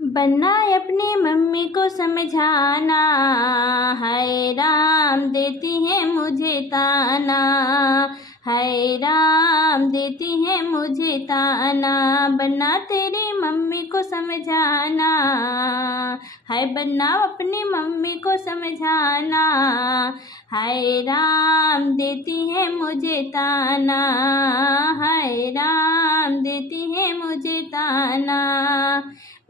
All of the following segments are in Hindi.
बनना अपनी मम्मी को समझाना, हाय राम देती है मुझे ताना, हाय राम देती है मुझे ताना। बनना तेरी मम्मी को समझाना, हाय बनना अपनी मम्मी को समझाना, हाय राम देती है मुझे ताना, हाय राम देती है मुझे ताना।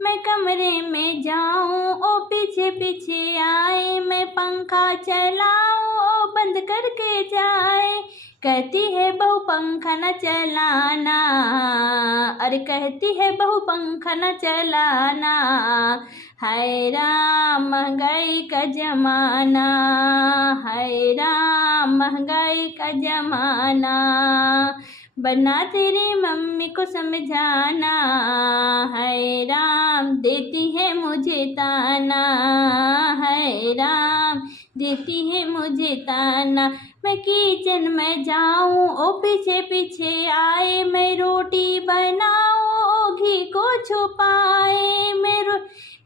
मैं कमरे में जाऊं ओ पीछे पीछे आए, मैं पंखा चलाऊं ओ बंद करके जाए। कहती है बहू पंखा न चलाना, अरे कहती है बहू पंखा न चलाना। हाय राम महंगाई का जमाना, हाय राम महंगाई का जमाना। बनना तेरी मम्मी को समझाना, हाय राम देती है मुझे ताना, हाय राम देती है मुझे ताना। मैं किचन में जाऊं ओ पीछे पीछे आए, मैं रोटी बनाऊं ओ घी को छुपाए।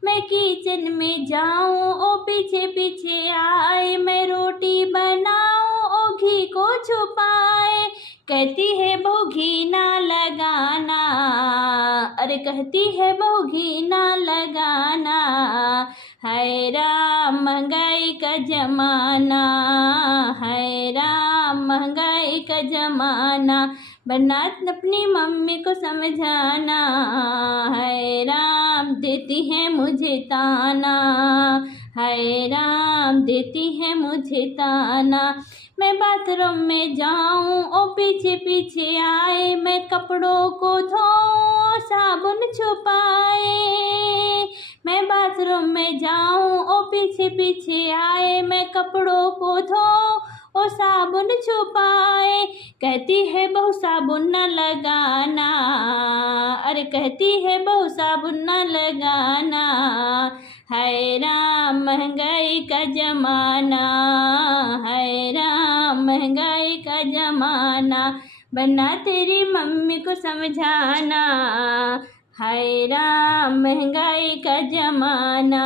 मैं किचन में जाऊं ओ पीछे पीछे आए, मैं रोटी बनाऊं ओ घी को छुपाए। कहती है बहू घी ना लगाना, अरे कहती है बहू घी ना लगाना। हाय राम महंगाई का जमाना, हाय राम महंगाई का जमाना। बनना अपनी मम्मी को समझाना, हाय राम देती है मुझे ताना, हाय राम देती है मुझे ताना। मैं बाथरूम में जाऊं ओ पीछे पीछे आए, मैं कपड़ों को धोऊं साबुन छुपाए। मैं बाथरूम में जाऊं ओ पीछे पीछे आए, मैं कपड़ों को धोऊं ओ साबुन छुपाए। कहती है बहू साबुन न लगाना, अरे कहती है बहू साबुन न लगाना। हाय राम महंगाई का जमाना, हाय राम महंगाई का जमाना। बनना तेरी मम्मी को समझाना, हाय राम महंगाई का जमाना।